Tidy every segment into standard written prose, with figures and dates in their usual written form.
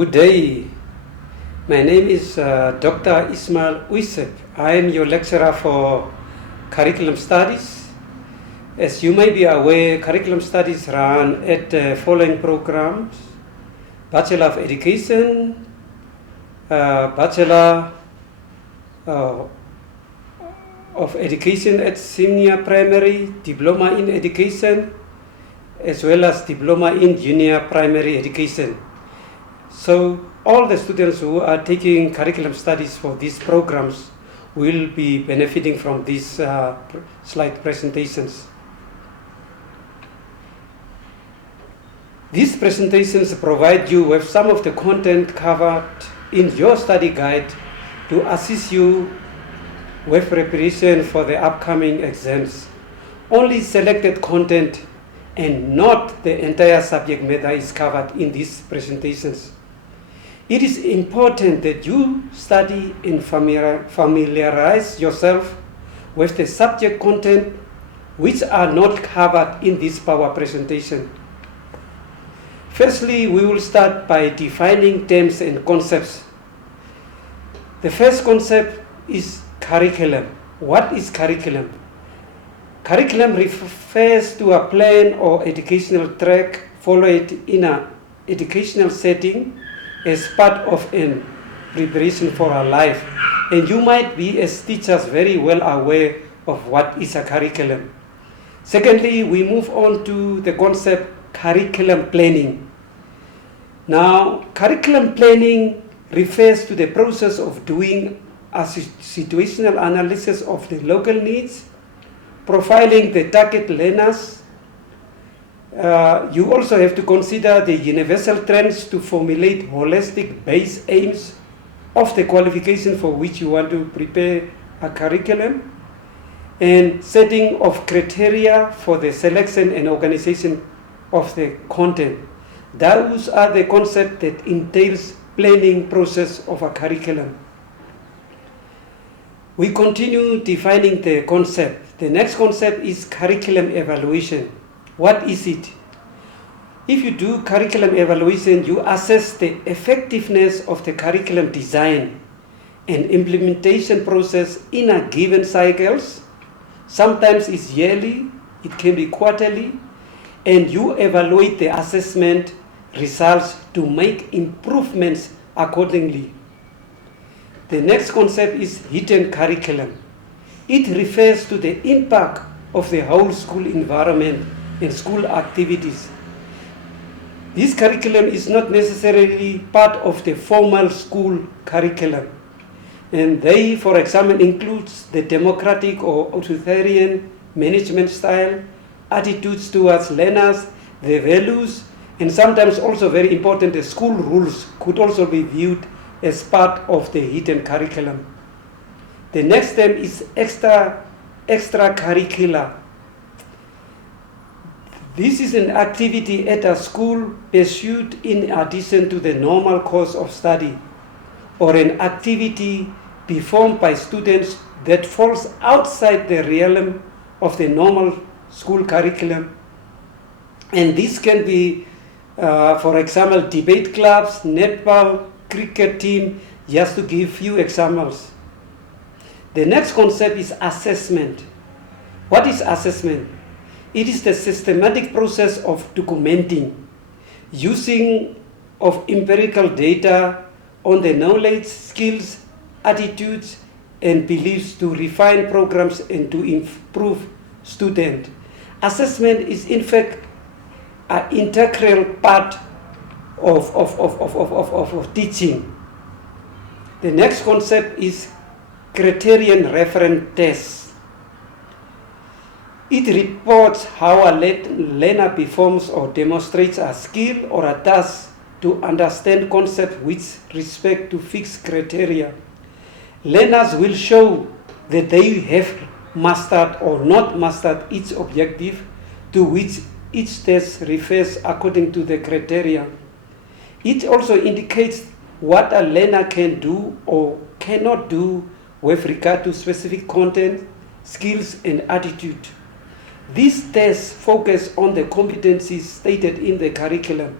Good day. My name is Dr. Ismail Uisep. I am your lecturer for Curriculum Studies. As you may be aware, Curriculum Studies run at the following programs: Bachelor of Education, Bachelor of Education at Senior Primary, Diploma in Education, as well as Diploma in Junior Primary Education. So all the students who are taking curriculum studies for these programs will be benefiting from these slide presentations. These presentations provide you with some of the content covered in your study guide to assist you with preparation for the upcoming exams. Only selected content and not the entire subject matter is covered in these presentations. It is important that you study and familiarize yourself with the subject content which are not covered in this PowerPoint presentation. Firstly, we will start by defining terms and concepts. The first concept is curriculum. What is curriculum? Curriculum refers to a plan or educational track followed in an educational setting as part of a preparation for our life. And you might be, as teachers, very well aware of what is a curriculum. Secondly, we move on to the concept curriculum planning. Now, curriculum planning refers to the process of doing a situational analysis of the local needs, profiling the target learners. You also have to consider the universal trends to formulate holistic base aims of the qualification for which you want to prepare a curriculum, and setting of criteria for the selection and organization of the content. Those are the concepts that entails planning process of a curriculum. We continue defining the concept. The next concept is curriculum evaluation. What is it? If you do curriculum evaluation, you assess the effectiveness of the curriculum design and implementation process in a given cycles. Sometimes it's yearly, it can be quarterly, and you evaluate the assessment results to make improvements accordingly. The next concept is hidden curriculum. It refers to the impact of the whole school environment and school activities. This curriculum is not necessarily part of the formal school curriculum, and they, for example, includes the democratic or authoritarian management style, attitudes towards learners, the values, and sometimes also very important, the school rules could also be viewed as part of the hidden curriculum. The next term is extracurricular. This is an activity at a school pursued in addition to the normal course of study, or an activity performed by students that falls outside the realm of the normal school curriculum. And this can be, for example, debate clubs, netball, cricket team, just to give few examples. The next concept is assessment. What is assessment? It is the systematic process of documenting, using of empirical data on the knowledge, skills, attitudes, and beliefs to refine programs and to improve students. Assessment is in fact an integral part of teaching. The next concept is Criterion reference test. It reports how a learner performs or demonstrates a skill or a task to understand concepts with respect to fixed criteria. Learners will show that they have mastered or not mastered each objective to which each test refers according to the criteria. It also indicates what a learner can do or cannot do with regard to specific content, skills, and attitude. These tests focus on the competencies stated in the curriculum.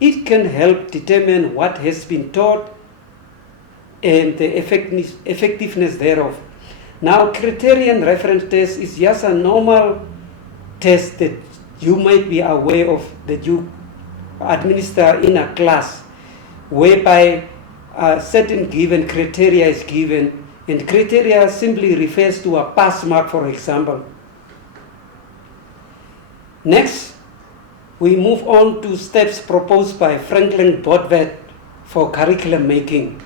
It can help determine what has been taught and the effectiveness thereof. Now, Criterion reference test is just a normal test that you might be aware of, that you administer in a class, whereby a certain given criteria is given, and criteria simply refers to a pass mark, for example. Next, we move on to steps proposed by Franklin Bobbit for curriculum making.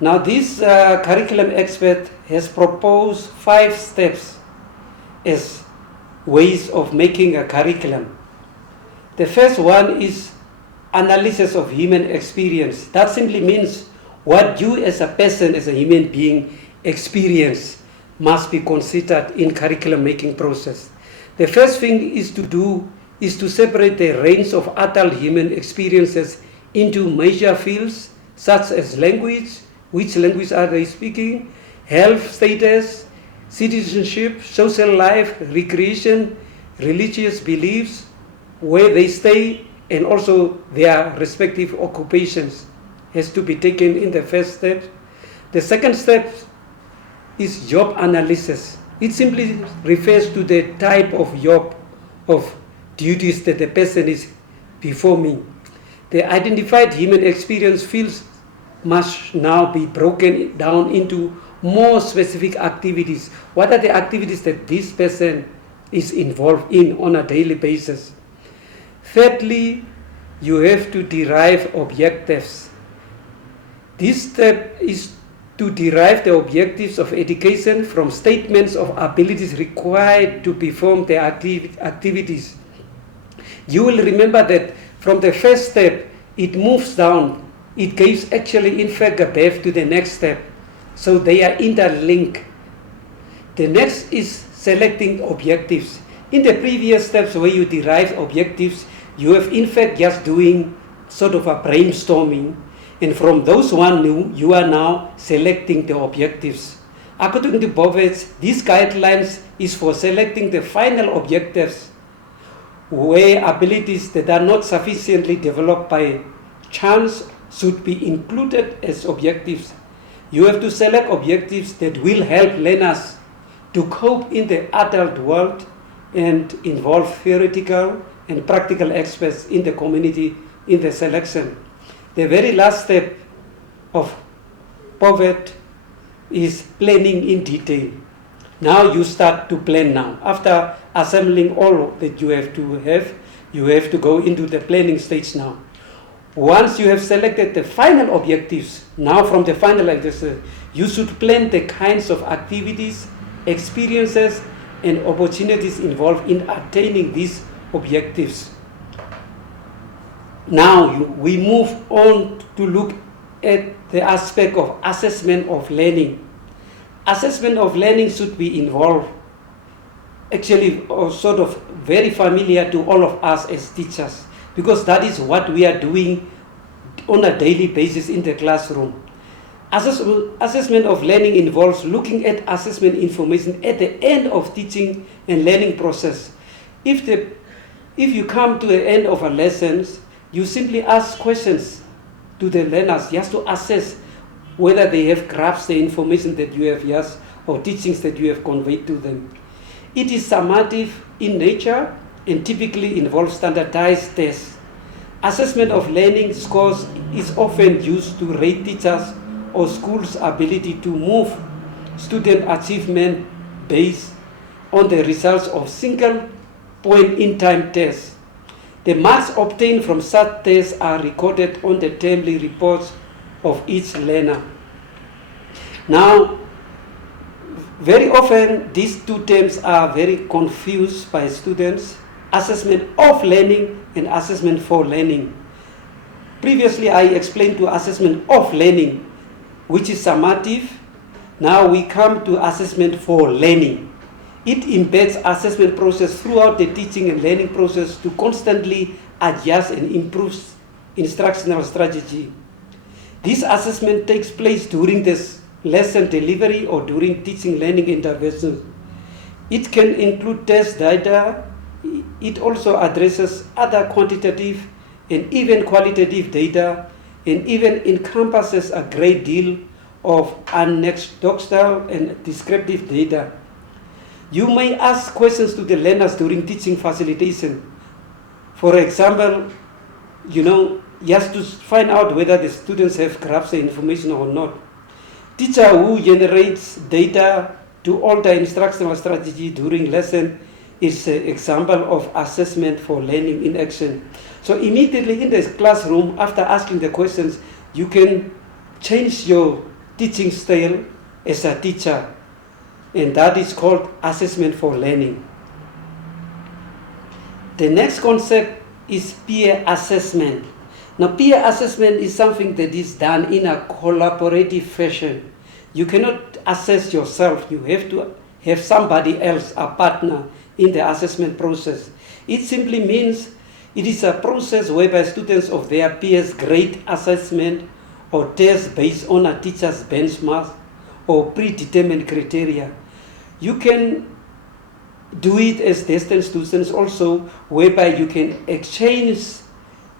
Now, this curriculum expert has proposed 5 steps as ways of making a curriculum. The first one is analysis of human experience. That simply means what you as a person, as a human being, experience must be considered in curriculum making process. The first thing is to separate the range of adult human experiences into major fields such as language, which language are they speaking, health status, citizenship, social life, recreation, religious beliefs, where they stay, and also their respective occupations has to be taken in the first step. The second step is job analysis. It simply refers to the type of job, of duties that the person is performing. The identified human experience fields must now be broken down into more specific activities. What are the activities that this person is involved in on a daily basis? Thirdly, you have to derive objectives. This step is to derive the objectives of education from statements of abilities required to perform the activities. You will remember that from the first step, it moves down. It gives actually, in fact, a birth to the next step. So they are interlinked. The next is selecting objectives. In the previous steps where you derive objectives, you have in fact just doing sort of a brainstorming. And from those you are now selecting the objectives. According to Bobbit, these guidelines is for selecting the final objectives where abilities that are not sufficiently developed by chance should be included as objectives. You have to select objectives that will help learners to cope in the adult world and involve theoretical and practical experts in the community in the selection. The very last step of Bobbit is planning in detail. Now you start to plan now. After assembling all that you have to go into the planning stage now. Once you have selected the final objectives, now from the final objectives, you should plan the kinds of activities, experiences, and opportunities involved in attaining these objectives. Now we move on to look at the aspect of assessment of learning. Assessment of learning should be involved, actually sort of very familiar to all of us as teachers, because that is what we are doing on a daily basis in the classroom. Assessment of learning involves looking at assessment information at the end of teaching and learning process. If you come to the end of a lesson, you simply ask questions to the learners just to assess whether they have grasped the information that you have just, or teachings that you have conveyed to them. It is summative in nature and typically involves standardized tests. Assessment of learning scores is often used to rate teachers or schools' ability to move student achievement based on the results of single point in time tests. The marks obtained from such tests are recorded on the termly reports of each learner. Now, very often these two terms are very confused by students: assessment of learning and assessment for learning. Previously, I explained to assessment of learning, which is summative. Now we come to assessment for learning. It embeds assessment process throughout the teaching and learning process to constantly adjust and improve instructional strategy. This assessment takes place during this lesson delivery or during teaching learning interventions. It can include test data. It also addresses other quantitative and even qualitative data, and even encompasses a great deal of anecdotal and descriptive data. You may ask questions to the learners during teaching facilitation. For example, just to find out whether the students have grasped the information or not. Teacher who generates data to alter instructional strategy during lesson is an example of assessment for learning in action. So immediately in the classroom, after asking the questions, you can change your teaching style as a teacher, and that is called assessment for learning. The next concept is peer assessment. Now, peer assessment is something that is done in a collaborative fashion. You cannot assess yourself. You have to have somebody else, a partner, in the assessment process. It simply means it is a process whereby students of their peers grade assessment or tests based on a teacher's benchmark or predetermined criteria. You can do it as distance students also, whereby you can exchange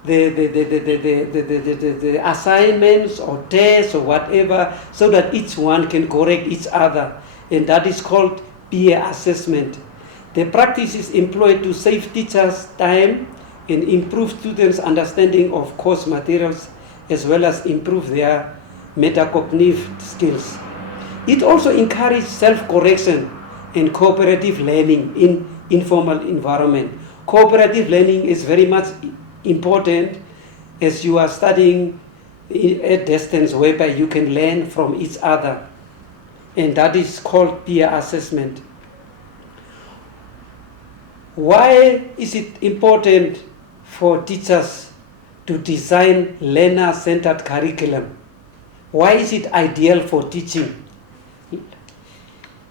the assignments or tests or whatever, so that each one can correct each other, and that is called peer assessment. The practice is employed to save teachers time and improve students' understanding of course materials, as well as improve their metacognitive skills. It also encourages self-correction and cooperative learning in informal environment. Cooperative learning is very much important as you are studying at distance, whereby you can learn from each other, and that is called peer assessment. Why is it important for teachers to design learner-centered curriculum? Why is it ideal for teaching?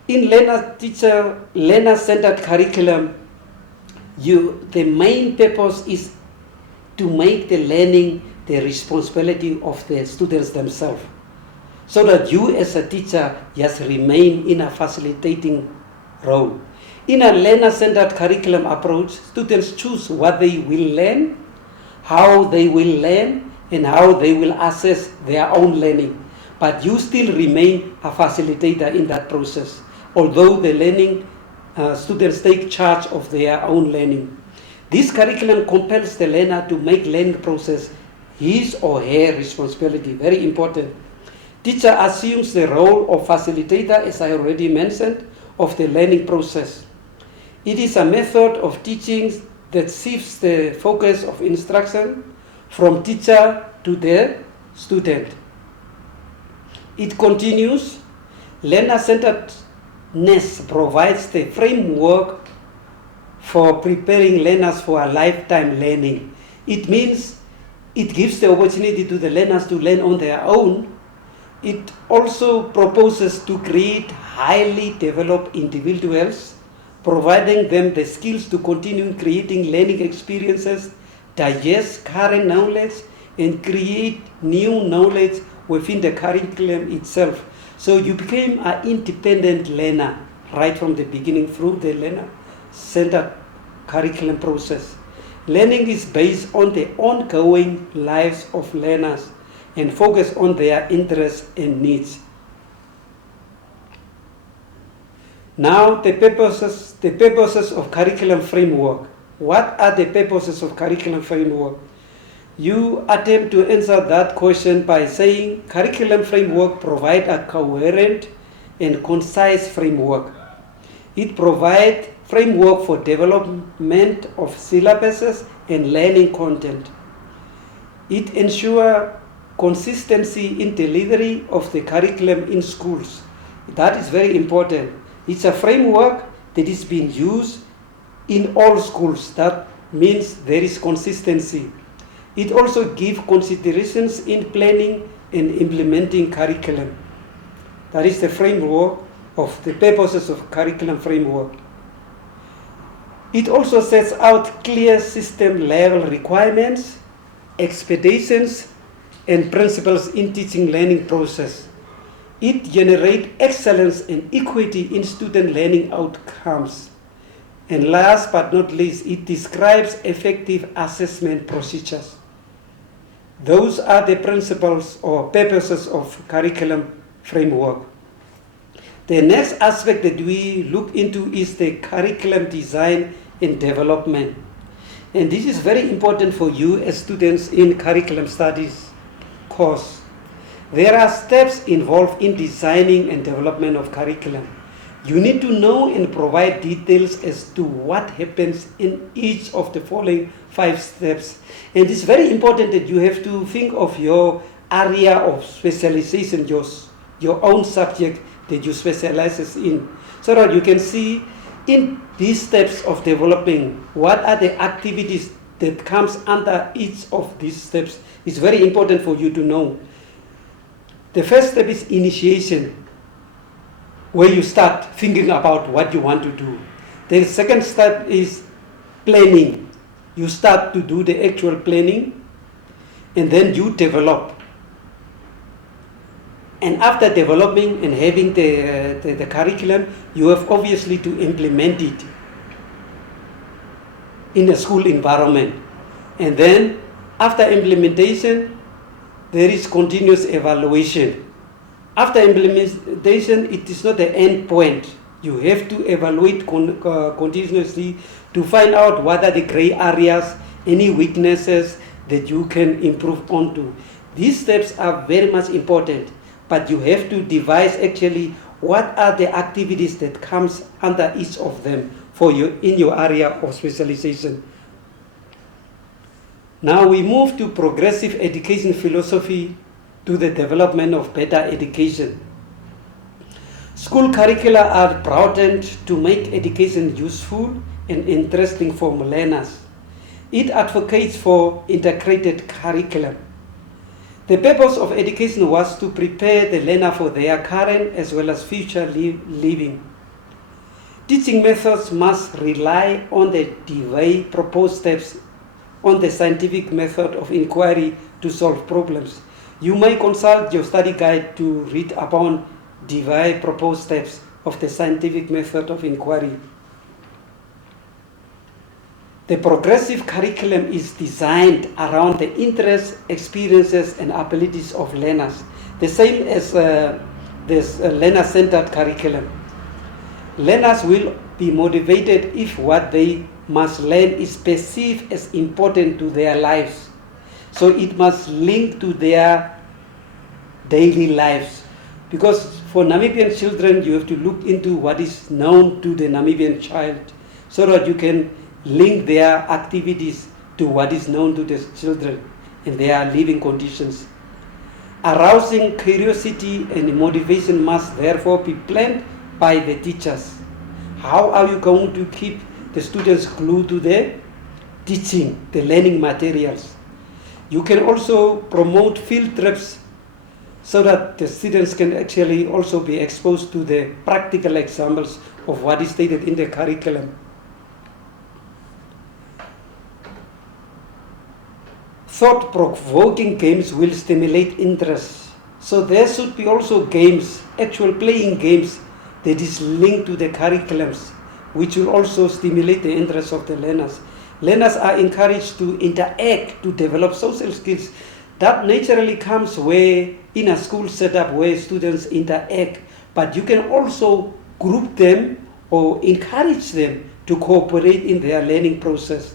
In learner-centered curriculum, the main purpose is to make the learning the responsibility of the students themselves, so that you as a teacher just remain in a facilitating role. In a learner-centered curriculum approach, students choose what they will learn, how they will learn, and how they will assess their own learning. But you still remain a facilitator in that process, although the learning students take charge of their own learning. This curriculum compels the learner to make learning process his or her responsibility. Very important. Teacher assumes the role of facilitator, as I already mentioned, of the learning process. It is a method of teaching that shifts the focus of instruction from teacher to the student. It continues, learner-centeredness provides the framework for preparing learners for a lifetime learning. It means it gives the opportunity to the learners to learn on their own. It also proposes to create highly developed individuals, providing them the skills to continue creating learning experiences, digest current knowledge, and create new knowledge within the curriculum itself. So you became an independent learner right from the beginning through the learner-centered curriculum process. Learning is based on the ongoing lives of learners and focus on their interests and needs. Now, the purposes of curriculum framework. What are the purposes of curriculum framework? You attempt to answer that question by saying curriculum framework provide a coherent and concise framework. It provides framework for development of syllabuses and learning content. It ensures consistency in delivery of the curriculum in schools. That is very important. It's a framework that is being used in all schools. That means there is consistency. It also gives considerations in planning and implementing curriculum. That is the framework of the purposes of curriculum framework. It also sets out clear system level requirements, expectations, and principles in teaching learning process. It generates excellence and equity in student learning outcomes. And last but not least, it describes effective assessment procedures. Those are the principles or purposes of curriculum framework. The next aspect that we look into is the curriculum design and development. And this is very important for you as students in curriculum studies course. There are steps involved in designing and development of curriculum. You need to know and provide details as to what happens in each of the following 5 steps. And it's very important that you have to think of your area of specialization, your own subject that you specialize in, so that you can see in these steps of developing what are the activities that comes under each of these steps. It's very important for you to know. The first step is initiation, where you start thinking about what you want to do. The second step is planning. You start to do the actual planning, and then you develop. And after developing and having the curriculum, you have obviously to implement it in a school environment. And then after implementation, there is continuous evaluation. After implementation, it is not the end point. You have to evaluate continuously to find out what are the gray areas, any weaknesses that you can improve onto. These steps are very much important, but you have to devise actually what are the activities that comes under each of them for you in your area of specialization. Now we move to progressive education philosophy, to the development of better education. School curricula are broadened to make education useful and interesting for learners. It advocates for integrated curriculum. The purpose of education was to prepare the learner for their current as well as future living. Teaching methods must rely on the DeVay proposed steps on the scientific method of inquiry to solve problems. You may consult your study guide to read upon DeVay proposed steps of the scientific method of inquiry. The progressive curriculum is designed around the interests, experiences, and abilities of learners, the same as this learner-centered curriculum. Learners will be motivated if what they must learn is perceived as important to their lives. So it must link to their daily lives. Because for Namibian children, you have to look into what is known to the Namibian child, so that you can link their activities to what is known to the children and their living conditions. Arousing curiosity and motivation must therefore be planned by the teachers. How are you going to keep the students glued to the teaching, the learning materials? You can also promote field trips so that the students can actually also be exposed to the practical examples of what is stated in the curriculum. Thought-provoking games will stimulate interest. So there should be also games, actual playing games that is linked to the curriculums, which will also stimulate the interest of the learners. Learners are encouraged to interact, to develop social skills. That naturally comes where in a school setup where students interact, but you can also group them or encourage them to cooperate in their learning process.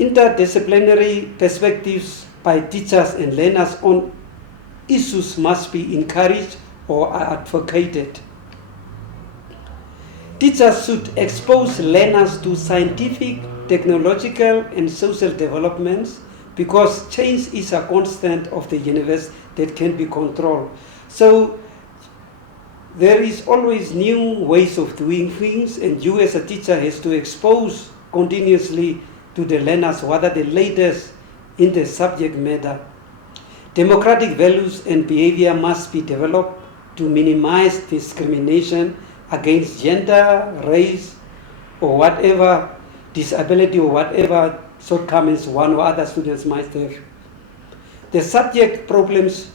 Interdisciplinary perspectives by teachers and learners on issues must be encouraged or advocated. Teachers should expose learners to scientific, technological, and social developments, because change is a constant of the universe that can be controlled. So there is always new ways of doing things, and you as a teacher has to expose continuously to the learners what are the latest in the subject matter. Democratic values and behavior must be developed to minimize discrimination against gender, race, or whatever disability or whatever shortcomings one or other students might have. The subject problems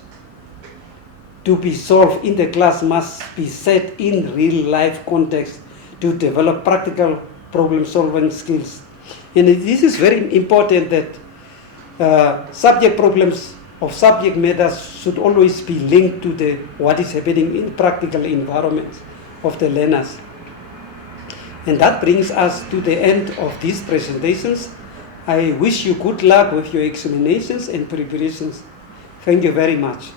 to be solved in the class must be set in real life context to develop practical problem solving skills. And this is very important, that subject problems of subject matters should always be linked to what is happening in practical environments of the learners. And that brings us to the end of these presentations. I wish you good luck with your examinations and preparations. Thank you very much.